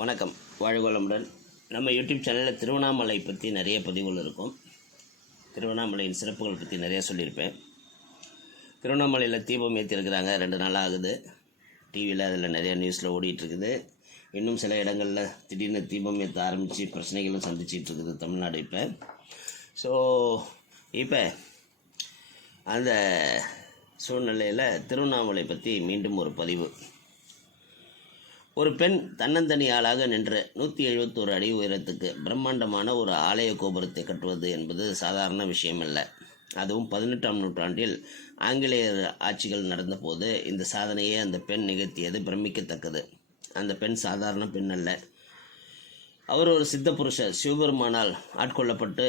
வணக்கம். வாழ்வளமுடன் நம்ம யூடியூப் சேனலில் திருவண்ணாமலை பற்றி நிறைய பதிவுகள் இருக்கும். திருவண்ணாமலையின் சிறப்புகள் பற்றி நிறைய சொல்லியிருப்பேன். திருவண்ணாமலையில் தீபம் ஏற்றிருக்கிறாங்க ரெண்டு நாள் ஆகுது. டிவியில் அதில் நிறையா நியூஸில் ஓடிட்டுருக்குது. இன்னும் சில இடங்களில் திடீர்னு தீபம் ஏற்ற ஆரம்பித்து பிரச்சனைகளும் சந்திச்சிட்ருக்குது தமிழ்நாடு இப்போ. ஸோ இப்போ அந்த சூழ்நிலையில் திருவண்ணாமலை பற்றி மீண்டும் ஒரு பதிவு. ஒரு பெண் தன்னந்தனியாளாக நின்று நின்ற நூற்றி எழுபத்தோரு அடி உயரத்துக்கு பிரம்மாண்டமான ஒரு ஆலய கோபுரத்தை கட்டுவது என்பது சாதாரண விஷயமல்ல. அதுவும் பதினெட்டாம் நூற்றாண்டில் ஆங்கிலேயர் ஆட்சிகள் நடந்தபோது இந்த சாதனையை அந்த பெண் நிகழ்த்தியது பிரமிக்கத்தக்கது. அந்த பெண் சாதாரண பெண் அல்ல. அவர் ஒரு சித்த புருஷர் சிவபெருமானால் ஆட்கொள்ளப்பட்டு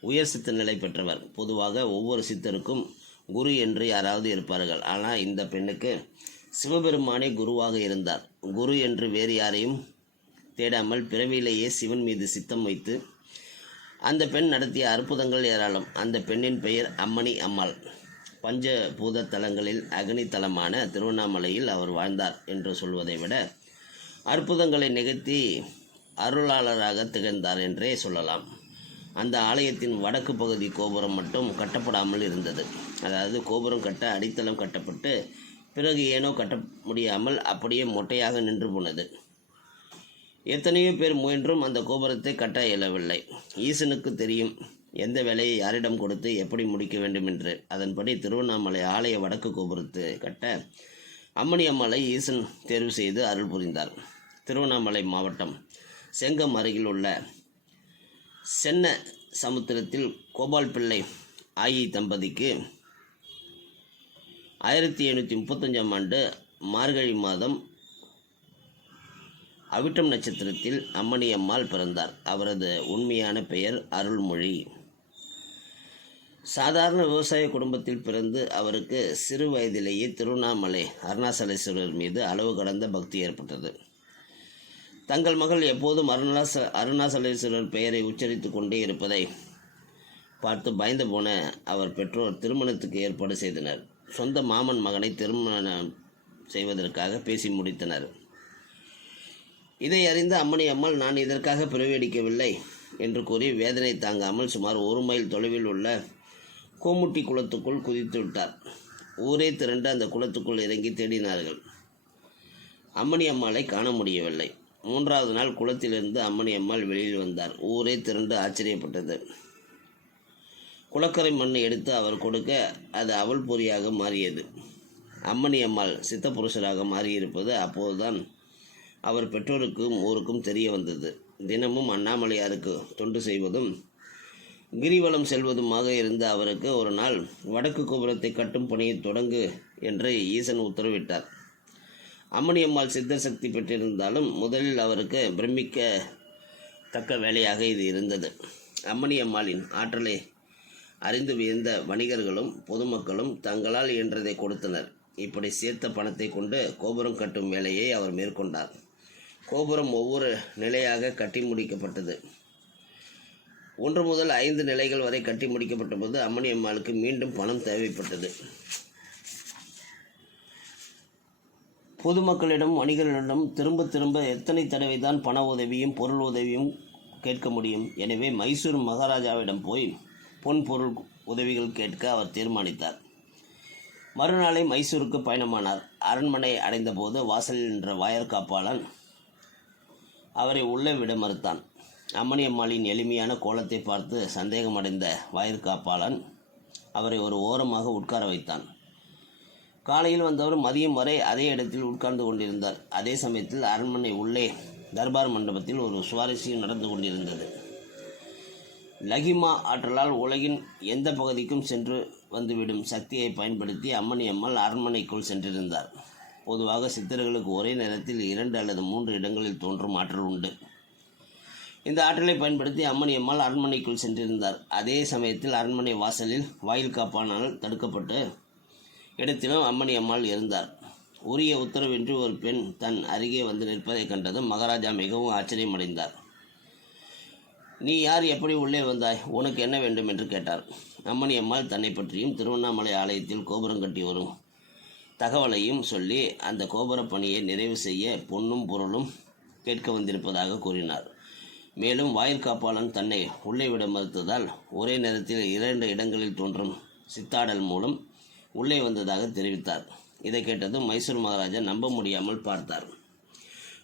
உயர் சித்த நிலை பெற்றவர். பொதுவாக ஒவ்வொரு சித்தருக்கும் குரு என்று யாராவது இருப்பார்கள். ஆனால் இந்த பெண்ணுக்கு சிவபெருமானே குருவாக இருந்தார். குரு என்று வேறு யாரையும் தேடாமல் பிறவியிலேயே சிவன் மீது சித்தம் வைத்து அந்த பெண் நடத்திய அற்புதங்கள் ஏராளம். அந்த பெண்ணின் பெயர் அம்மணி அம்மாள். பஞ்சபூத தலங்களில் அக்னி தலமான திருவண்ணாமலையில் அவர் வாழ்ந்தார் என்று சொல்வதை விட அற்புதங்களை நிகழ்த்தி அருளாளராக திகழ்ந்தார் என்றே சொல்லலாம். அந்த ஆலயத்தின் வடக்கு பகுதி கோபுரம் மட்டும் கட்டப்படாமல் இருந்தது. அதாவது கோபுரம் கட்ட அடித்தளம் கட்டப்பட்டு பிறகு ஏனோ கட்ட முடியாமல் அப்படியே மொட்டையாக நின்று போனது. எத்தனையோ பேர் முயன்றும் அந்த கோபுரத்தை கட்ட இயலவில்லை. ஈசனுக்கு தெரியும் எந்த வேலையை யாரிடம் கொடுத்து எப்படி முடிக்க வேண்டும் என்று அதன்படி திருவண்ணாமலை ஆலய வடக்கு கோபுரத்தை கட்ட அம்மணி அம்மாளை ஈசன் தேர்வு செய்து அருள் புரிந்தார். திருவண்ணாமலை மாவட்டம் செங்கம் அருகில் உள்ள சென்ன சமுத்திரத்தில் கோபால் பிள்ளை ஆயி தம்பதிக்கு ஆயிரத்தி எழுநூற்றி முப்பத்தஞ்சாம் ஆண்டு மார்கழி மாதம் அவிட்டம் நட்சத்திரத்தில் அம்மணியம்மாள் பிறந்தார். அவரது உண்மையான பெயர் அருள்மொழி. சாதாரண விவசாய குடும்பத்தில் பிறந்து அவருக்கு சிறு வயதிலேயே திருவண்ணாமலை அருணாசலேஸ்வரர் மீது அளவு கடந்த பக்தி ஏற்பட்டது. தங்கள் மகள் எப்போதும் அருணாச அருணாசலேஸ்வரர் பெயரை உச்சரித்து கொண்டே இருப்பதை பார்த்து பயந்து போன அவர் பெற்றோர் திருமணத்துக்கு ஏற்பாடு செய்தனர். சொந்த மாமன் மகனை திருமணம் செய்வதற்காக பேசி முடித்தனர். இதை அறிந்த அம்மணி அம்மாள் நான் இதற்காக பிறவியடிக்கவில்லை என்று கூறி வேதனை தாங்காமல் சுமார் ஒரு மைல் தொலைவில் உள்ள கோமுட்டி குளத்துக்குள் குதித்து விட்டார். ஊரே திரண்டு அந்த குளத்துக்குள் இறங்கி தேடினார்கள். அம்மணி அம்மாளை காண முடியவில்லை. மூன்றாவது நாள் குளத்திலிருந்து அம்மணி அம்மாள் வெளியில் வந்தார். ஊரே திரண்டு ஆச்சரியப்பட்டது. குளக்கரை மண்ணை எடுத்து அவர் கொடுக்க அது அவல் பொறியாக மாறியது. அம்மணி அம்மாள் சித்தப்புருஷராக மாறியிருப்பது அப்போதுதான் அவர் பெற்றோருக்கும் ஊருக்கும் தெரிய வந்தது. தினமும் அண்ணாமலையாருக்கு தொண்டு செய்வதும் கிரிவலம் செல்வதுமாக இருந்த அவருக்கு ஒரு நாள் வடக்கு கோபுரத்தை கட்டும் பணியை தொடங்கு என்று ஈசன் உத்தரவிட்டார். அம்மணியம்மாள் சித்த சக்தி பெற்றிருந்தாலும் முதலில் அவருக்கு பிரமிக்க தக்க வேலையாக இது இருந்தது. அம்மணியம்மாளின் ஆற்றலை அறிந்து வியந்த வணிகர்களும் பொதுமக்களும் தங்களால் இயன்றதை கொடுத்தனர். இப்படி சேர்த்த பணத்தை கொண்டு கோபுரம் கட்டும் வேலையை அவர் மேற்கொண்டார். கோபுரம் ஒவ்வொரு நிலையாக கட்டி முடிக்கப்பட்டது. ஒன்று முதல் ஐந்து நிலைகள் வரை கட்டி முடிக்கப்பட்ட போது அம்மணி அம்மாளுக்கு மீண்டும் பணம் தேவைப்பட்டது. பொதுமக்களிடம் வணிகர்களிடம் திரும்ப திரும்ப எத்தனை தடவை தான் பண உதவியும் பொருள் உதவியும் கேட்க முடியும். எனவே மைசூர் மகாராஜாவிடம் போய் பொன் பொருள் உதவிகள் கேட்க அவர் தீர்மானித்தார். மறுநாளை மைசூருக்கு பயணமானார். அரண்மனை அடைந்தபோது வாசலில் நின்ற வாயற்காப்பாளன் அவரை உள்ளே விட மறுத்தான். அம்மணியம்மாளின் எளிமையான கோலத்தை பார்த்து சந்தேகமடைந்த வாயற்காப்பாளன் அவரை ஒரு ஓரமாக உட்கார வைத்தான். காலையில் வந்தவர் மதியம் வரை அதே இடத்தில் உட்கார்ந்து கொண்டிருந்தார். அதே சமயத்தில் அரண்மனை உள்ளே தர்பார் மண்டபத்தில் ஒரு சுவாரஸ்யம் நடந்து கொண்டிருந்தது. லகிமா ஆற்றலால் உலகின் எந்த பகுதிக்கும் சென்று வந்துவிடும் சக்தியை பயன்படுத்தி அம்மணி அம்மாள் அரண்மனைக்குள் சென்றிருந்தார். பொதுவாக சித்தர்களுக்கு ஒரே நேரத்தில் இரண்டு அல்லது மூன்று இடங்களில் தோன்றும் ஆற்றல் உண்டு. இந்த ஆற்றலை பயன்படுத்தி அம்மணி அம்மாள் அரண்மனைக்குள் சென்றிருந்தார். அதே சமயத்தில் அரண்மனை வாசலில் வாயில் காப்பானால் தடுக்கப்பட்டு இடத்திலும் அம்மணி அம்மாள் இருந்தார். உரிய உத்தரவின்றி ஒரு பெண் தன் அருகே வந்து நிற்பதைக் கண்டதும் மகாராஜா மிகவும் ஆச்சரியமடைந்தார். நீ யார் எப்படி உள்ளே வந்தாய்? உனக்கு என்ன வேண்டும் என்று கேட்டார். அம்மணி அம்மாள் தன்னை பற்றியும் திருவண்ணாமலை ஆலயத்தில் கோபுரம் கட்டி வரும் தகவலையும் சொல்லி அந்த கோபுர பணியை நிறைவு செய்ய பொன்னும் பொருளும் கேட்க வந்திருப்பதாக கூறினார். மேலும் வாயிற்காப்பாளன் தன்னை உள்ளே விட மறுத்ததால் ஒரே நேரத்தில் இரண்டு இடங்களில் தோன்றும் சித்தாடல் மூலம் உள்ளே வந்ததாக தெரிவித்தார். இதை கேட்டதும் மைசூர் மகாராஜா நம்ப முடியாமல் பார்த்தார்.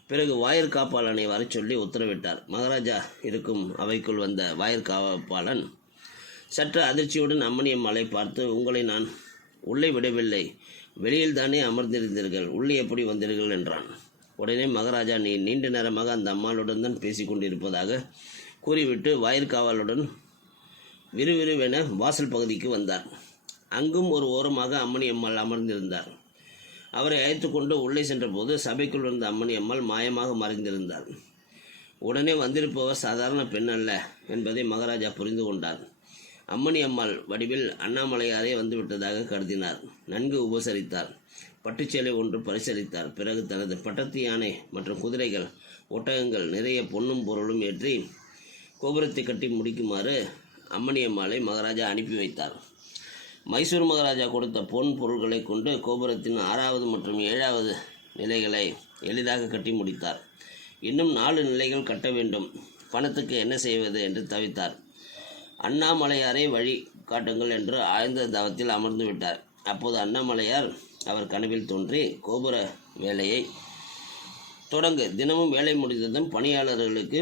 பிறகு வாயிற்காப்பாளனை வரச் சொல்லி உத்தரவிட்டார். மகாராஜா இருக்கும் அவைக்குள் வந்த வாயிற்காப்பாளன் சற்று அதிர்ச்சியுடன் அம்மணியம்மாளை பார்த்து உங்களை நான் உள்ளே விடவில்லை. வெளியில் தானே அமர்ந்திருந்தீர்கள். உள்ளே எப்படி வந்தீர்கள்? என்றான். உடனே மகாராஜா நீ நீண்ட நேரமாக அந்த அம்மாளுடன் தான் பேசிக் கொண்டிருப்பதாக கூறிவிட்டு வாயிற்காவலுடன் விறுவிறுவென வாசல் பகுதிக்கு வந்தார். அங்கும் ஒரு ஓரமாக அம்மணி அம்மாள் அமர்ந்திருந்தார். அவரை அழைத்து கொண்டு உள்ளே சென்றபோது சபைக்குள் இருந்த அம்மணி அம்மாள் மாயமாக மறைந்திருந்தார் உடனே வந்திருப்பவர் சாதாரண பெண் அல்ல என்பதை மகாராஜா புரிந்து கொண்டார். அம்மணி அம்மாள் வடிவில் அண்ணாமலையாரே வந்துவிட்டதாக கருதினார். நன்கு உபசரித்தார். பட்டுச்சேலை ஒன்று பரிசளித்தார். பிறகு தனது பட்டத்து யானை மற்றும் குதிரைகள் ஒட்டகங்கள் நிறைய பொன்னும் பொருளும் ஏற்றி கோபுரத்தை கட்டி முடிக்குமாறு அம்மணி அம்மாளை மகாராஜா அனுப்பி வைத்தார். மைசூர் மகாராஜா கொடுத்த பொன் பொருள்களை கொண்டு கோபுரத்தின் ஆறாவது மற்றும் ஏழாவது நிலைகளை எளிதாக கட்டி முடித்தார். இன்னும் நாலு நிலைகள் கட்ட வேண்டும். பணத்துக்கு என்ன செய்வது என்று தவித்தார். அண்ணாமலையாரை வழி காட்டுங்கள் என்று ஆழ்ந்த தவத்தில் அமர்ந்து விட்டார். அப்போது அண்ணாமலையார் அவர் கனவில் தோன்றி கோபுர வேலையை தொடங்கு. தினமும் வேலை முடிந்ததும் பணியாளர்களுக்கு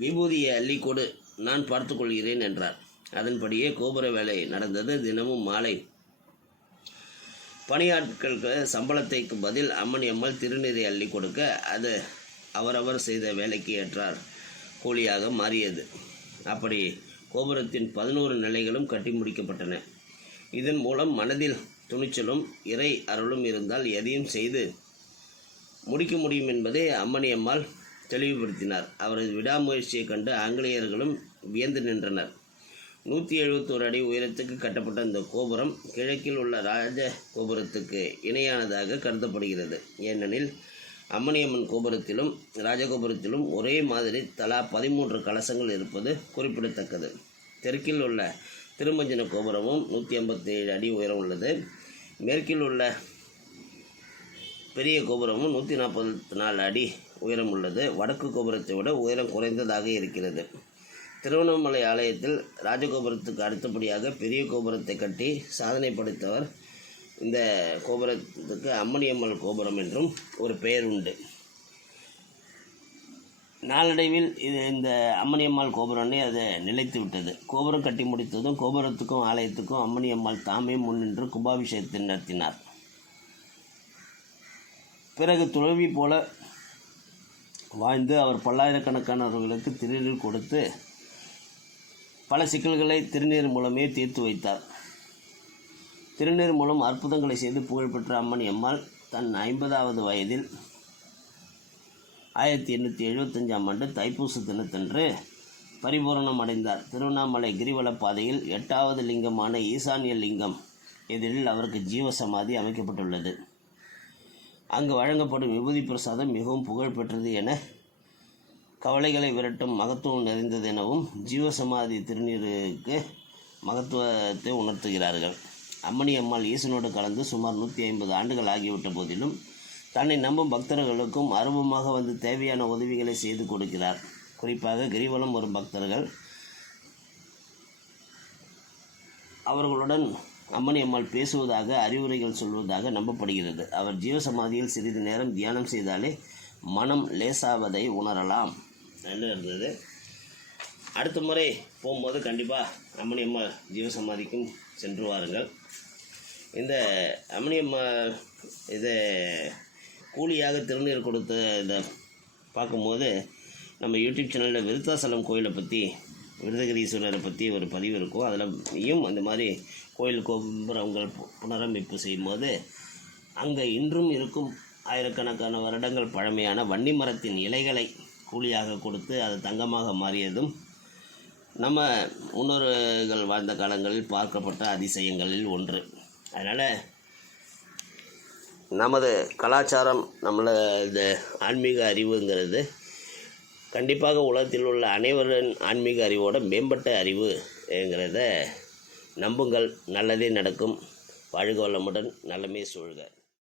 விபூதியை அள்ளி கொடு. நான் பார்த்துக்கொள்கிறேன் என்றார். அதன்படியே கோபுர வேலை நடந்தது தினமும் மாலை. பணியாட்களுக்கு சம்பளத்தைக்கு பதில் அம்மன் எம்மல் திருநீரை அள்ளி கொடுக்க அது அவரவர் செய்த வேலைக்கு ஏற்றார். கூலியாக மாறியது. அப்படி கோபுரத்தின் பதினோரு நிலைகளும் கட்டி முடிக்கப்பட்டன. இதன் மூலம் மனதில் துணிச்சலும் இறை அருளும் இருந்தால் எதையும் செய்து முடிக்க முடியும் என்பதை அம்மனியம்மாள் தெளிவுபடுத்தினார். அவரது விடாமுயற்சியை கண்டு ஆங்கிலேயர்களும் வியந்து நின்றனர். நூற்றி எழுபத்தோரு அடி உயரத்துக்கு கட்டப்பட்ட இந்த கோபுரம் கிழக்கில் உள்ள ராஜ கோபுரத்துக்கு இணையானதாக கருதப்படுகிறது. ஏனெனில் அம்மணியம்மன் கோபுரத்திலும் ராஜகோபுரத்திலும் ஒரே மாதிரி தலா பதிமூன்று கலசங்கள் இருப்பது குறிப்பிடத்தக்கது. தெற்கில் உள்ள திருமஞ்சன கோபுரமும் நூற்றி ஐம்பத்தேழு அடி உயரம் உள்ளது. மேற்கில் உள்ள பெரிய கோபுரமும் நூற்றி நாற்பத்தி நாலு அடி உயரம் உள்ளது. வடக்கு கோபுரத்தை விட உயரம் குறைந்ததாக இருக்கிறது. திருவண்ணாமலை ஆலயத்தில் ராஜகோபுரத்துக்கு அடுத்தபடியாக பெரிய கோபுரத்தை கட்டி சாதனை படைத்தவர் இந்த கோபுரத்துக்கு அம்மணியம்மல் கோபுரம் என்றும் ஒரு பெயர் உண்டு. நாளடைவில் இது இந்த அம்மணியம்மாள் கோபுரம்னே அது நிலைத்து விட்டது. கோபுரம் கட்டி முடித்ததும் கோபுரத்துக்கும் ஆலயத்துக்கும் அம்மணியம்மாள் தாமே முன்னின்று கும்பாபிஷேகத்தை நடத்தினார். பிறகு துறவி போல வாழ்ந்து அவர் பல்லாயிரக்கணக்கானவர்களுக்கு திருநீர் கொடுத்து பல சிக்கல்களை திருநீர் மூலமே தீர்த்து வைத்தார். திருநீர் மூலம் அற்புதங்களை செய்து புகழ்பெற்ற அம்மன் அம்மாள் தன் ஐம்பதாவது வயதில் ஆயிரத்தி எண்ணூற்றி எழுபத்தஞ்சாம் ஆண்டு தைப்பூச தினத்தன்று பரிபூரணம் அடைந்தார். திருவண்ணாமலை கிரிவல பாதையில் எட்டாவது லிங்கமான ஈசானிய லிங்கம் எதிரில் அவருக்கு ஜீவசமாதி அமைக்கப்பட்டுள்ளது. அங்கு வழங்கப்படும் விபூதி பிரசாதம் மிகவும் புகழ்பெற்றது என கவலைகளை விரட்டும் மகத்துவம் நிறைந்தது எனவும் ஜீவசமாதி திருநீருக்கு மகத்துவத்தை உணர்த்துகிறார்கள். அம்மணி அம்மாள் ஈசனோடு கலந்து சுமார் நூற்றி ஐம்பது ஆண்டுகள் ஆகிவிட்ட போதிலும் தன்னை நம்பும் பக்தர்களுக்கும் அருவமாக வந்து தேவையான உதவிகளை செய்து கொடுக்கிறார். குறிப்பாக கிரிவலம் வரும் பக்தர்கள் அவர்களுடன் அம்மணி அம்மாள் பேசுவதாக அறிவுரைகள் சொல்வதாக நம்பப்படுகிறது. அவர் ஜீவசமாதியில் சிறிது நேரம் தியானம் செய்தாலே மனம் லேசாவதை உணரலாம். என்று இருந்தது அடுத்த முறை போகும்போது கண்டிப்பாக அம்மணி ஜீவசமாதிக்கும் சென்று வாருங்கள். இந்த அம்மணி இதை கூலியாக திருநீர் கொடுத்த இதை பார்க்கும்போது நம்ம யூடியூப் சேனலில் விருத்தாசலம் கோயிலை பற்றி விருதகிரீஸ்வரரை பற்றி ஒரு பதிவு இருக்கும். அதில் அந்த மாதிரி கோயில் கோபுரங்கள் பு- புனரமைப்பு செய்யும்போது அங்கே இன்றும் இருக்கும் ஆயிரக்கணக்கான வருடங்கள் பழமையான வன்னி மரத்தின் இலைகளை கூலியாக கொடுத்து அது தங்கமாக மாறியதும் நம்ம முன்னோர்கள் வாழ்ந்த காலங்களில் பார்க்கப்பட்ட அதிசயங்களில் ஒன்று. அதனால் நமது கலாச்சாரம் நம்மள இந்த ஆன்மீக அறிவுங்கிறது கண்டிப்பாக உலகத்தில் உள்ள அனைவரின் ஆன்மீக அறிவோட மேம்பட்ட அறிவுங்கிறத நம்புங்கள். நல்லதே நடக்கும். வாழ்க வளமுடன். நலமே சூழ்க.